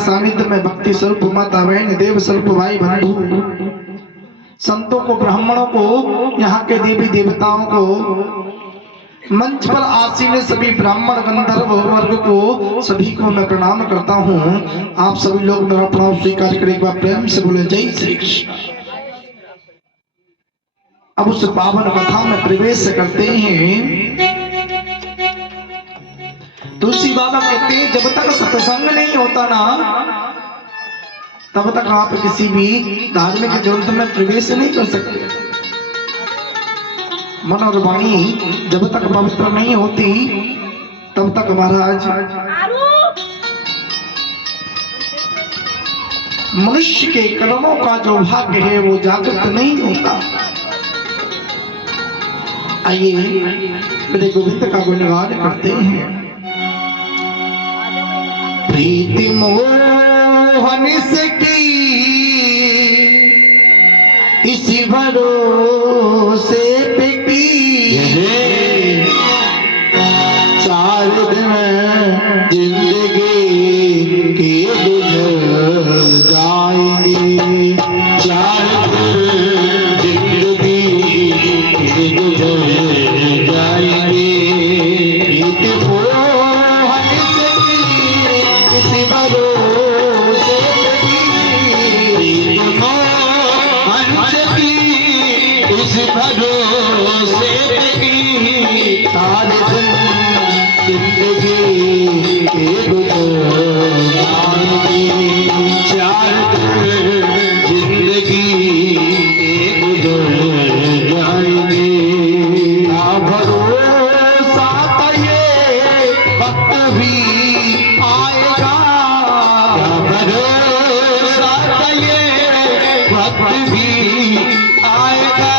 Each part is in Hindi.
सानिध्य में भक्ति स्वरूप माता बहन देव स्वरूप भाई बंधु संतों को ब्राह्मणों को यहाँ के देवी देवताओं को मंच पर आसीन सभी ब्राह्मण गंधर्व वर्ग को सभी को मैं प्रणाम करता हूँ। आप सभी लोग मेरा प्रणाम स्वीकार करें, एक बार प्रेम से बोले जय श्री कृष्ण। अब उस पावन कथा में प्रवेश करते हैं। तुलसी बाबा कहते हैं जब तक सत्संग नहीं होता ना तब तक आप किसी भी धार्मिक ग्रंथ में प्रवेश नहीं कर सकते। मन और वाणी जब तक पवित्र नहीं होती तब तक महाराज मनुष्य के कर्मों का जो भाग्य है वो जागृत नहीं होता। आइए मेरे गोविंद का गुणगान करते हैं। प्रीति मोहन से की इसी भरोसे पे की, चार दिन जिंदगी के गुजर जाएंगे, चार दिन जिंदगी के गुजर जाएंगे। प्रीति मोहन से की इसी भरोसे पे की, इस भरोसे की, सारे जिंदगी के गुजर जाएंगे, चार जिंदगी के गुजर जाएंगे। ना भरोसा तो ये वक्त भी आएगा, ना भरोसा तो ये वक्त भी आएगा।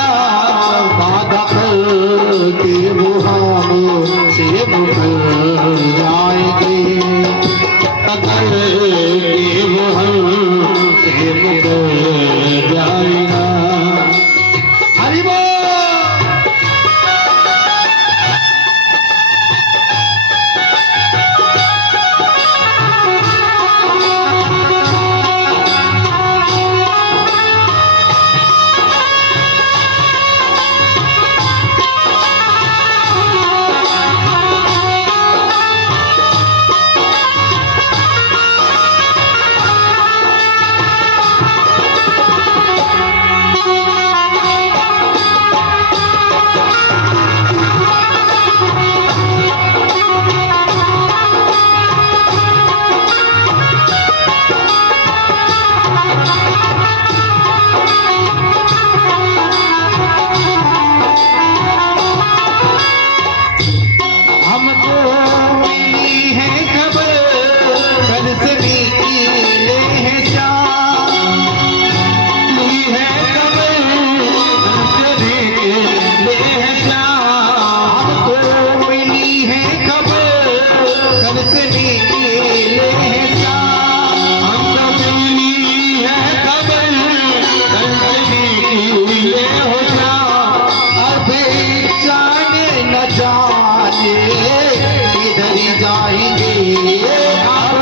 वादा के मुहाने से मुकर जाएंगे, कतर के मुहाने से मुकर जाएगा। हरि बोल। जाएंगे अब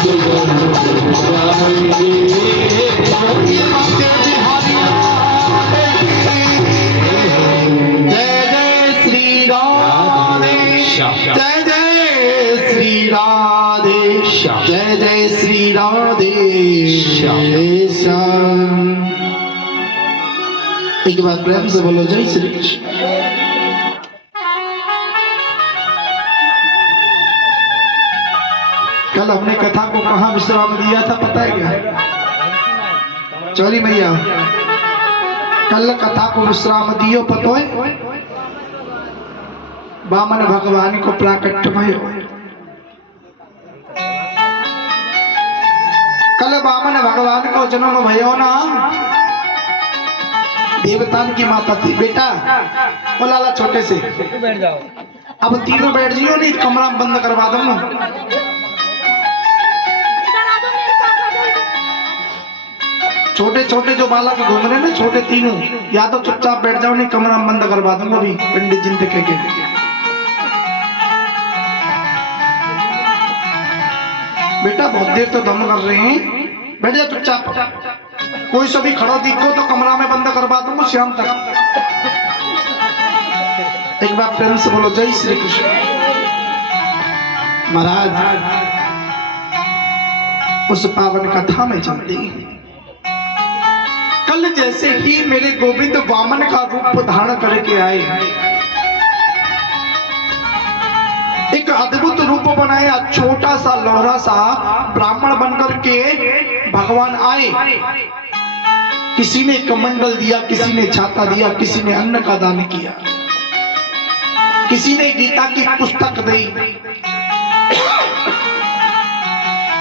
जय जय श्री राधे श्याम। एक बार प्रेम से बोलो जय श्री कृष्ण। कल हमने कथा को कहाँ विश्राम दिया था पता है क्या? चौरी मैया कल कथा को विश्राम दियो पतो है? वामन भगवान को प्राकट्य भयो। कल वामन भगवान को जन्म भयो ना, देवतान की माता थी। बेटा वो लाला छोटे से बैठ जाओ, अब तीनों बैठ जियो, नहीं कमरा बंद करवा दूंगा। छोटे छोटे जो बालक घूम रहे हैं ना, छोटे तीनों, या तो चुपचाप बैठ जाओ, नहीं कमरा बंद करवा दूंगा अभी पंडित जी के। बेटा बहुत देर तो दम कर रहे हैं, बैठ जा चुपचाप। कोई सभी खड़ा दिखो तो कमरा में बंद करवा दूंगा शाम तक। एक बार प्रेम से बोलो जय श्री कृष्ण। महाराज उस पावन कथा में चलते हैं। कल जैसे ही मेरे गोविंद वामन का रूप धारण करके आए, एक अद्भुत रूप बनाया, छोटा सा लोहरा सा ब्राह्मण बनकर के भगवान आए। किसी ने कमंडल दिया, किसी ने छाता दिया, किसी ने अन्न का दान किया, किसी ने गीता की पुस्तक दी।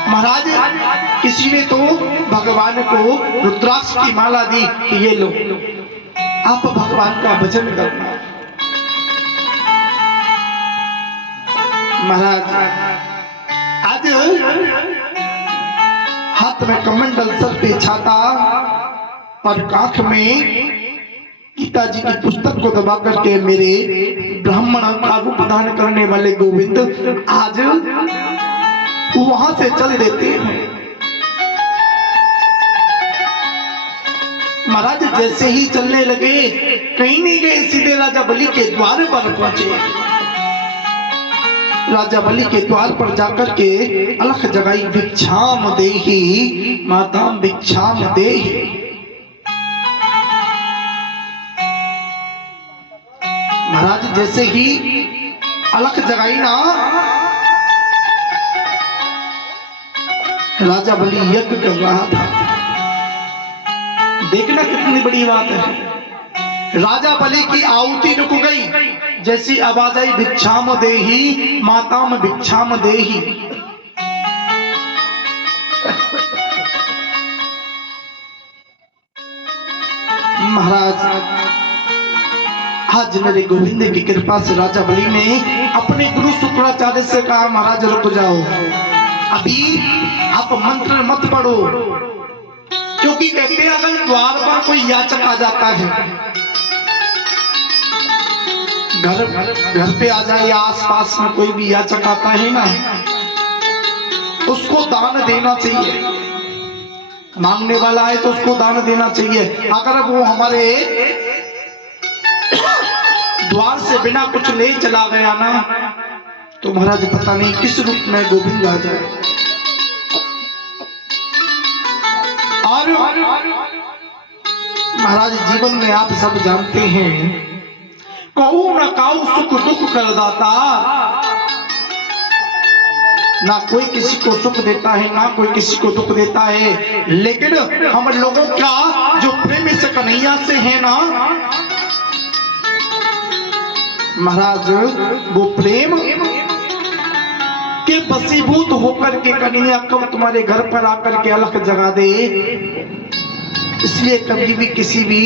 महाराज किसी ने तो भगवान को रुद्राक्ष की माला दी, ये लो आप भगवान का भजन करना। महाराज आज हाथ में कमंडल, सर पे छाता और काख में गीता जी की पुस्तक को दबा करके मेरे ब्राह्मण का रूप धारण करने वाले गोविंद आज वहां से चल देते हैं। महाराज जैसे ही चलने लगे, कहीं नहीं गए, सीधे राजा बलि के द्वार पर पहुंचे। राजा बलि के द्वार पर जाकर के अलख जगाई, भिक्षाम देहि माता भिक्षाम देहि। महाराज जैसे ही अलख जगाई ना, राजा बलि यज्ञ कर रहा था। देखना कितनी बड़ी बात है। राजा बलि की आहुति रुक गई, जैसी आवाज आई भिक्षाम देहि माताम भिक्षाम देहि। महाराज आज मेरे गोविंद की कृपा से राजा बलि ने अपने गुरु शुक्राचार्य से कहा, महाराज रुक जाओ, अभी आप मंत्र मत पढ़ो, क्योंकि कहते हैं अगर द्वार पर कोई याचक आ जाता है, घर पे आ जाए या आसपास में कोई भी याचक आता है ना, उसको दान देना चाहिए। मांगने वाला है तो उसको दान देना चाहिए। अगर वो हमारे द्वार से बिना कुछ ले चला गया ना, तो महाराज पता नहीं किस रूप में गोविंद आ जाए। और महाराज जीवन में आप सब जानते हैं, कहूं न काऊ सुख दुख कर दाता, ना कोई किसी को सुख देता है ना कोई किसी को दुख देता है, लेकिन हम लोगों का जो प्रेम इस कन्हैया से है ना महाराज, वो प्रेम के वशीभूत होकर के कन्हैया कब तुम्हारे घर पर आकर के अलख जगा दे। इसलिए कभी भी किसी भी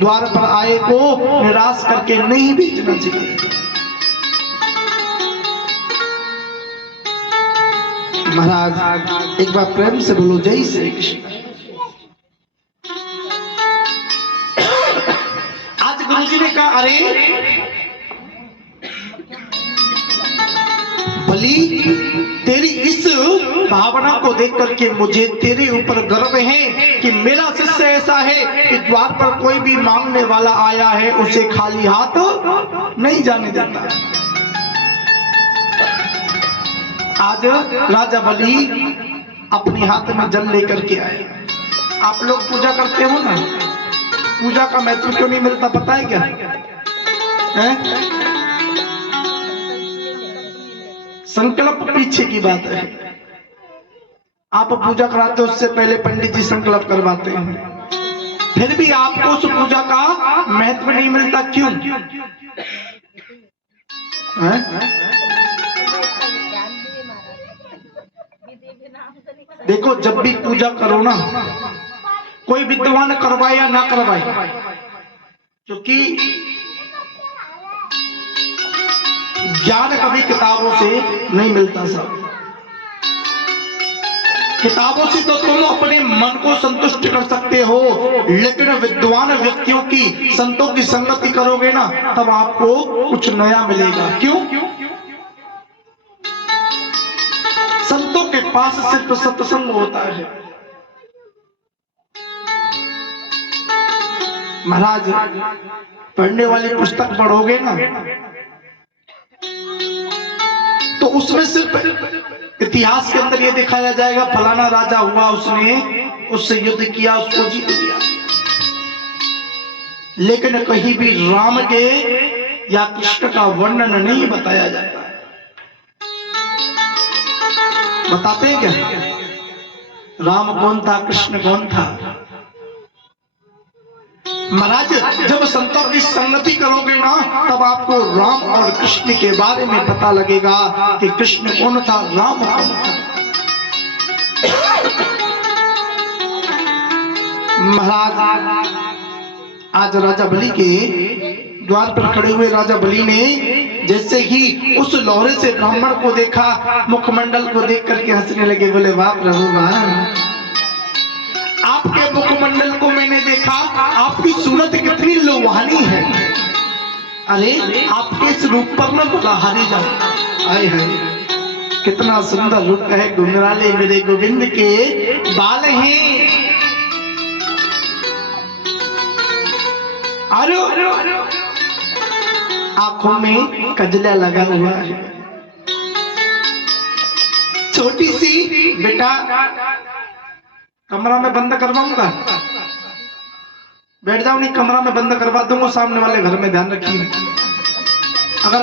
द्वार पर आए को निराश करके नहीं भेजना चाहिए। महाराज एक बार प्रेम से बोलो जय श्री कृष्ण। आज गुरु जी ने कहा, अरे बलि तेरी इस भावना को देख करके मुझे तेरे ऊपर गर्व है कि मेरा शिष्य ऐसा है कि द्वार पर कोई भी मांगने वाला आया है उसे खाली हाथ नहीं जाने देता। आज राजा बलि अपने हाथ में जल लेकर के आए। आप लोग पूजा करते हो ना, पूजा का महत्व क्यों नहीं मिलता पता है क्या है? संकल्प पीछे की बात है। आप पूजा कराते हो उससे पहले पंडित जी संकल्प करवाते हैं, फिर भी आपको उस पूजा का महत्व नहीं मिलता क्यों है? देखो जब भी पूजा करो ना, कोई विद्वान करवाए या ना करवाए, क्योंकि ज्ञान कभी किताबों से नहीं मिलता। सब किताबों से तो तुम अपने मन को संतुष्ट कर सकते हो, लेकिन विद्वान व्यक्तियों की, संतों की संगति करोगे ना, तब आपको कुछ नया मिलेगा। क्यों? संतों के पास सिर्फ सत्संग होता है। महाराज पढ़ने वाली पुस्तक पढ़ोगे ना, तो उसमें सिर्फ इतिहास के अंदर ये दिखाया जाएगा फलाना राजा हुआ, उसने उससे युद्ध किया, उसको जीत लिया, लेकिन कहीं भी राम के या कृष्ण का वर्णन नहीं बताया जाता। बताते हैं क्या राम कौन था, कृष्ण कौन था? महाराज जब संतों की संगति करोगे ना, तब आपको राम और कृष्ण के बारे में पता लगेगा कि कृष्ण कौन था, राम कौन था। महाराज आज राजा बलि के द्वार पर खड़े हुए राजा बलि ने जैसे ही उस लोहरे से ब्राह्मण को देखा, मुखमंडल को देख करके हंसने लगे, बोले वाह प्रभु वाह, आपके मुखमंडल को मैंने देखा, आपकी सूरत कितनी लोहानी है। अरे आपके इस रूप पर ना बुलाहारी जाओ। आए हाय कितना सुंदर रूप है, घुंघराले मेरे गोविंद के बाल हैं। अरे आंखों में कजला लगा हुआ है, छोटी सी। बेटा कमरा में बंद करवाऊंगा, बैठ जाओ। नहीं कमरा में बंद करवा दूंगा, सामने वाले घर में ध्यान रखिए। अगर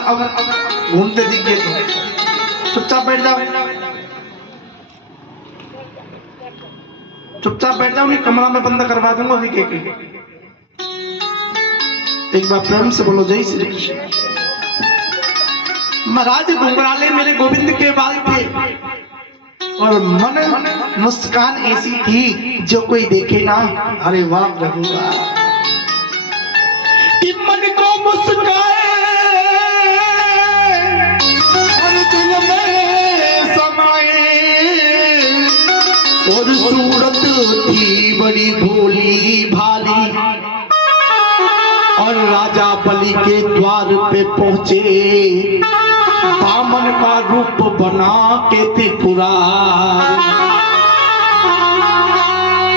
घूमते दिख गए तो चुपचाप बैठ जाओ, चुपचाप बैठ जाओ। नहीं कमरा में बंद करवा दूंगा अभी के। एक बार प्रेम से बोलो जय श्री कृष्ण। महाराज घुंघराले मेरे गोविंद के बाल थे और मन मुस्कान ऐसी थी जो कोई देखे ना, अरे वाह प्रभु वाह, कि मन को मुस्काए और दिल में समाए। और सूरत थी बड़ी भोली भाली, और राजा बलि के द्वार पे पहुंचे, बामन का रूप बना के त्रिपुरा।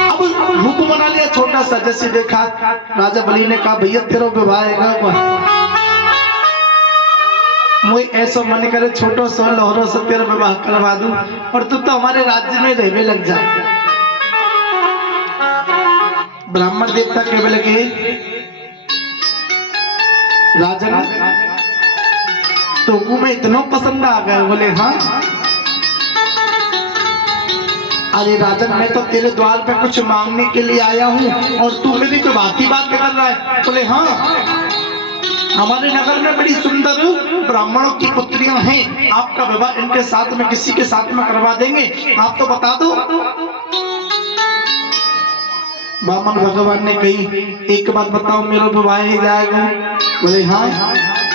अब रूप बना लिया छोटा सा, जैसे देखा राजा बलि ने कहा भैया तेरा विवाह मुझे ऐसा मन करे छोटो सो लोहरो से तेरा विवाह करवा दूं, और तू तो हमारे राज्य में रहने लग जा। ब्राह्मण देवता कहने लगे राजन तो तुम्हें इतना पसंद आ गया? बोले हाँ। अरे राजन मैं तो तेरे द्वार पे कुछ मांगने के लिए आया हूँ और तू मेरी तो बात कर रहा है। बोले हाँ, हमारे नगर में बड़ी सुंदर ब्राह्मणों की पुत्रियां हैं, आपका विवाह इनके साथ में किसी के साथ में करवा देंगे, आप तो बता दो। बामन भगवान ने कही एक बात बताओ, मेरा विवाह ही जाएगा? बोले हाँ।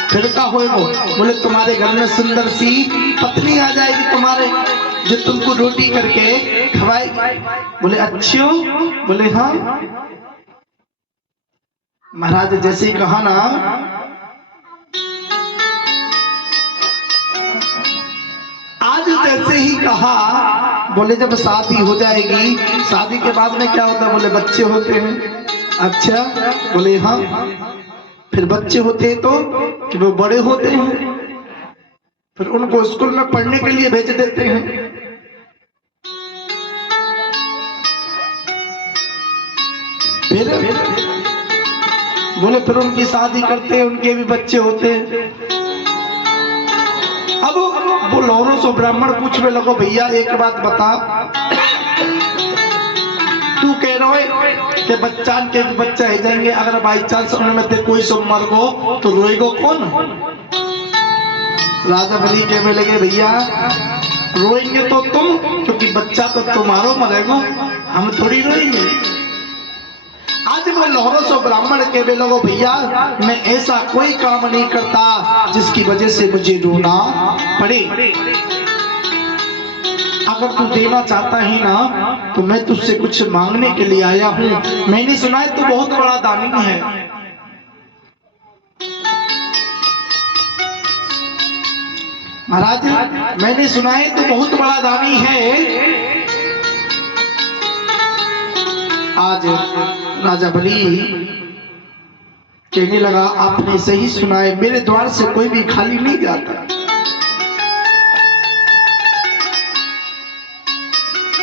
फिर का होएगा? बोले तुम्हारे घर में सुंदर सी पत्नी आ जाएगी तुम्हारे, जो तुमको रोटी करके खवाएगी। बोले अच्छो? बोले हाँ। महाराज जैसे ही कहा ना, आज जैसे ही कहा बोले जब शादी हो जाएगी, शादी के बाद में क्या होता है? बोले बच्चे होते हैं। अच्छा, बोले हाँ, फिर बच्चे होते हैं तो कि वो बड़े होते हैं, फिर उनको स्कूल में पढ़ने के लिए भेज देते हैं। फिर बोले फिर उनकी शादी करते हैं, उनके भी बच्चे होते हैं। अब वो लौरों से ब्राह्मण पूछने लगो, भैया एक बात बता, तू कह रहा है कि बच्चा के भी बच्चा है जाएंगे, अगर बाई चांस उनमें से कोई सो मर गो तो रोएगो कौन? राजा बलि कहने लगे, भैया रोएंगे तो तुम, क्योंकि बच्चा तो तुम्हारो मरेगो, हम थोड़ी रोएंगे। आज वो लौरों से ब्राह्मण कहने लगो, भैया मैं ऐसा कोई काम नहीं करता जिसकी वजह से मुझे रोना पड़े। अगर तू देना चाहता ही ना तो मैं तुझसे कुछ मांगने के लिए आया हूँ। मैंने सुना है तू बहुत बड़ा दानी है। महाराज मैंने सुना है तू बहुत बड़ा दानी है। आज राजा बलि कहने लगा, आपने सही सुना है, मेरे द्वार से कोई भी खाली नहीं जाता।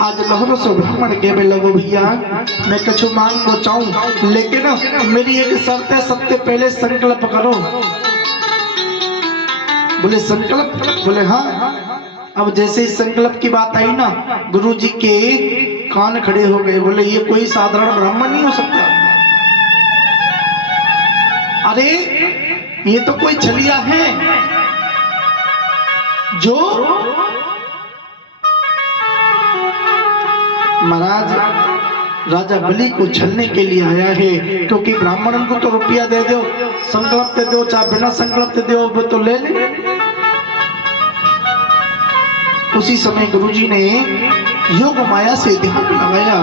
आज लहरों से ब्राह्मण कहने लगो, भैया मैं कुछ मांगना चाहूं, लेकिन मेरी एक शर्त है, सबसे पहले संकल्प करो। बोले संकल्प? बोले हाँ। अब जैसे ही संकल्प की बात आई ना, गुरुजी के कान खड़े हो गए। बोले ये कोई साधारण ब्राह्मण नहीं हो सकता, अरे ये तो कोई छलिया है जो महाराज राजा बलि को छलने के लिए आया है। क्योंकि ब्राह्मणों को तो रुपया दे दो, संकल्प दे दो, चाहे बिना संकल्प दे दो वो तो ले ले। उसी समय गुरुजी ने योग माया से ध्यान लगाया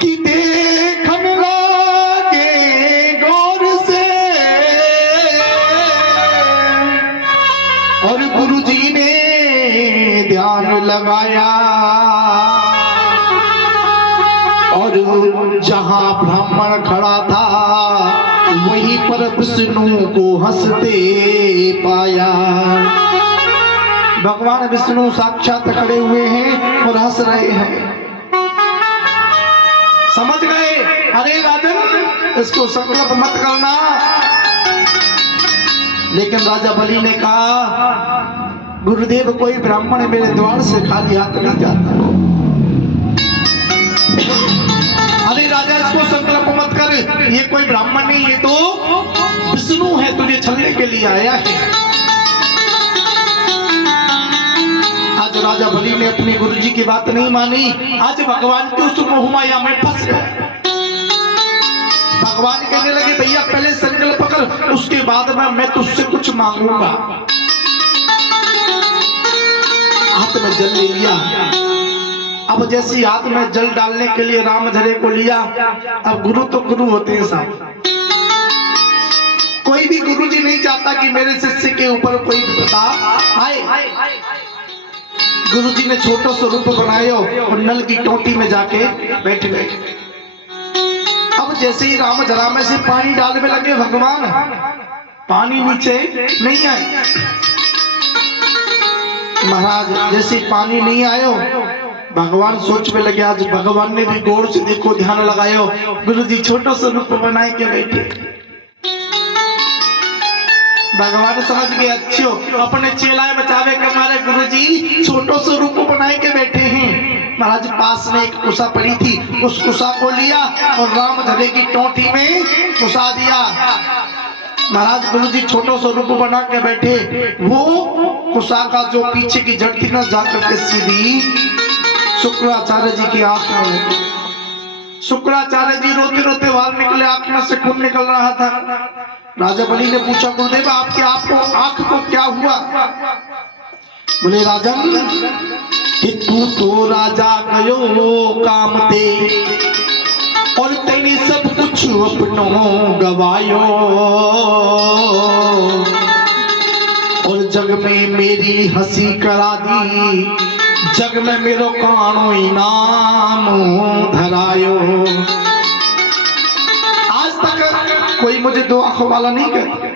कि देखन लागे गौर से, और गुरुजी ने ध्यान लगाया और जहां ब्राह्मण खड़ा था वहीं पर विष्णु को हंसते पाया। भगवान विष्णु साक्षात खड़े हुए हैं और हंस रहे हैं। समझ गए? अरे राजन इसको संकल्प मत करना। लेकिन राजा बलि ने कहा, गुरुदेव कोई ब्राह्मण मेरे द्वार से खाली हाथ नहीं जाता। अरे राजा इसको संकल्प मत कर, ये कोई ब्राह्मण नहीं, ये तो विष्णु है, तुझे छलने के लिए आया है। आज राजा बलि ने अपने गुरुजी की बात नहीं मानी। आज भगवान की उस मोहमाया में फंस गए। भगवान कहने लगे, भैया पहले संकल्प कर, उसके बाद में मैं तुझसे कुछ मांगूंगा। हाथ में जल ले लिया। अब जैसी हाथ में जल डालने के लिए राम धरे को लिया। अब गुरु तो गुरु होते हैं साहब, कोई भी गुरुजी नहीं चाहता कि मेरे शिष्य के ऊपर कोई विपदा आए। गुरुजी ने छोटा सा रूप बनाया और नल की टोटी में जाके बैठ गए। अब जैसे ही राम जरा में से पानी डालने लगे, भगवान पानी नीचे नहीं आए। महाराज जैसे पानी नहीं आयो, भगवान सोच में लगे। आज भगवान ने भी गौर से देखो, ध्यान लगायो। गुरुजी छोटा सा रूप बनाए के बैठे। भगवान समझ गए, अच्छे हो अपने चेलाए बचावे के मारे गुरुजी छोटो से रूप बनाए के बैठे हैं। महाराज पास में एक कुसा पड़ी थी, उस कुसा को लिया और राम धरे की टोटी में कुसा दिया। महाराज गुरुजी छोटो सा रूप बना के बैठे। वो कुसा का जो पीछे की जड़ थी ना, जाकर के सीधी शुक्राचार्य जी की आंख में लगी। शुक्राचार्य जी रोते रोते बाहर निकले, आंख में से खून निकल रहा था। राजा बलि ने पूछा, गुरुदेव आपके आंख को क्या हुआ? बोले राजन कि तू तो राजा गयो काम दे और तेने सब कुछ अपनों गवायो, और जग में मेरी हंसी करा दी, जग में मेरो कानो इनाम धरायो। आज तक कोई मुझे दो आंखों वाला नहीं कहता,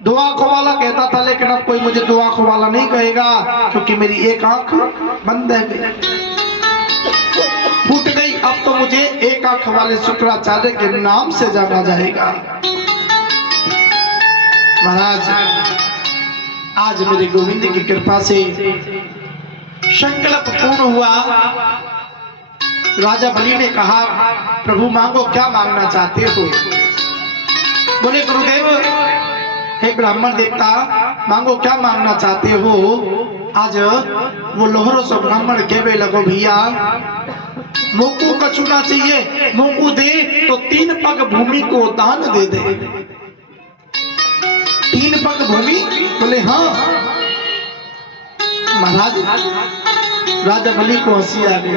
दो आंखों वाला कहता था, लेकिन अब कोई मुझे दो आंखों वाला नहीं कहेगा, क्योंकि मेरी एक आंख बंद है, फूट गई। अब तो मुझे एक आंख वाले शुक्राचार्य के नाम से जाना जाएगा। महाराज, आज मेरे गोविंद की कृपा से संकल्प पूर्ण हुआ। राजा बलि ने कहा, प्रभु मांगो, क्या मांगना चाहते हो? बोले, गुरुदेव, हे ब्राह्मण देवता, मांगो, क्या मांगना चाहते हो? आज वो लोहरो से ब्राह्मण कहने लगो, भैया मोकू कछुना चाहिए, मोकू दे तो 3 पग भूमि को दान दे दे। 3 पग भूमि? बोले हाँ। महाराज, राजा बलि को हंसी आ गई।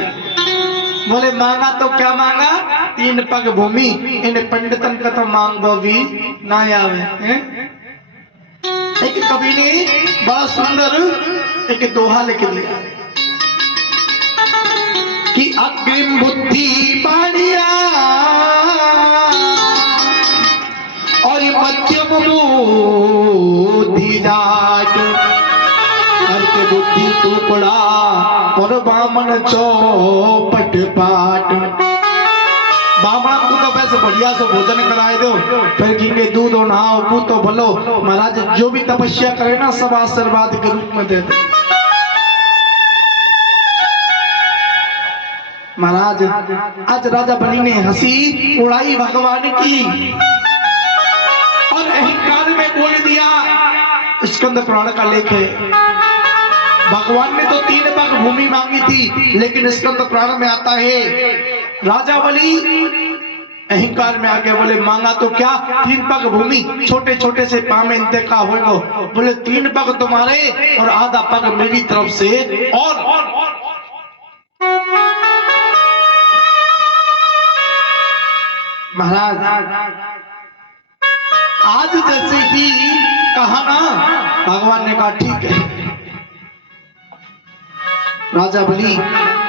बोले, मांगा तो क्या मांगा? 3 पग भूमि। इन पंडितन का तो मांगो भी ना आवे। एक कवि ने बड़ा सुंदर एक दोहा लिख दिया कि अग्रिम बुद्धि बढ़िया और मध्यम बुद्धि जाट, अर्थ बुद्धि टुकड़ा और बामन चौपट पाट। बामण को तो वैसे बढ़िया से भोजन कराए दो, फिर कहेंगे दूध और नहाओ पूतो भलो। महाराज, जो भी तपस्या करे ना, सब आशीर्वाद के रूप में दे दे। महाराज, आज राजा बलि ने हंसी उड़ाई भगवान की और अहंकार में बोल दिया। स्कंद पुराण का लेख है, भगवान ने तो 3 पग भूमि मांगी थी, लेकिन स्कंद पुराण में आता है राजा बलि अहंकार में आके बोले, मांगा तो क्या? 3 पग भूमि, छोटे छोटे से पांव में देखा होगा। बोले, 3 पग तुम्हारे और आधा पग मेरी तरफ से। और महाराज, आज जैसे ही कहा ना, भगवान ने कहा ठीक है। राजा बलि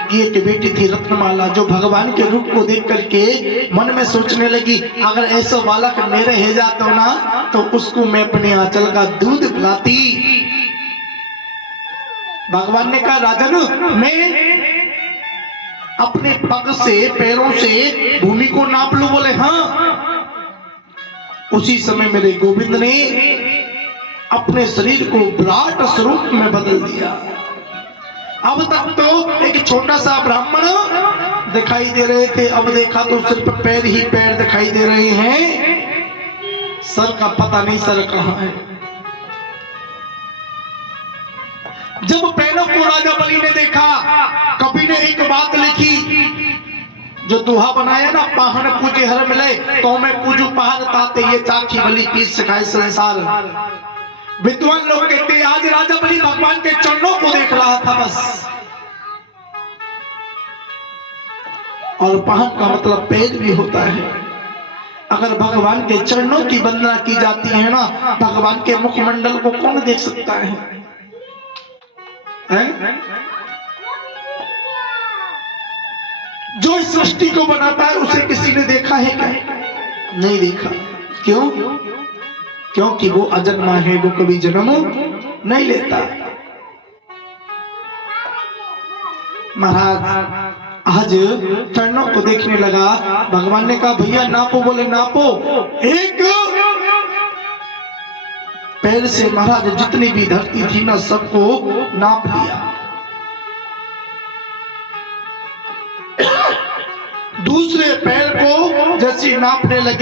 की एक बेटी थी रत्नमाला, जो भगवान के रूप को देख करके मन में सोचने लगी, अगर ऐसा बालक मेरे है जाता ना, तो उसको मैं अपने आंचल का दूध पिलाती। भगवान ने कहा, राजन, मैं अपने पग से, पैरों से भूमि को नाप लूं? बोले हाँ। उसी समय मेरे गोविंद ने अपने शरीर को विराट स्वरूप में बदल दिया। अब तक तो एक छोटा सा ब्राह्मण दिखाई दे रहे थे, अब देखा तो सिर्फ पैर ही पैर दिखाई दे रहे हैं, सर का पता नहीं सर कहां है। जब पैरों को राजा बलि ने देखा, कवि ने एक बात लिखी, जो दोहा बनाया ना, पाहन पूजे हर मिले, तो मैं पूजू पाहन ताते, ये चाखी बलि पीस सिखाए संसार। विद्वान लोग कहते हैं, आज राजा बलि भगवान के चरणों को देख रहा था बस। और पाहन का मतलब पैर भी होता है। अगर भगवान के चरणों की वंदना की जाती है ना, भगवान के मुखमंडल को कौन देख सकता है? जो इस सृष्टि को बनाता है, उसे किसी ने देखा है क्या? नहीं देखा। क्यों? क्योंकि वो अजन्मा है, वो कभी जन्म नहीं लेता। महाराज आज चरणों को देखने लगा, भगवान ने कहा भैया नापो, बोले नापो। एक पैर से महाराज जितनी भी धरती थी ना, सबको नाप लिया। दूसरे पैर को जैसे नापने लगे,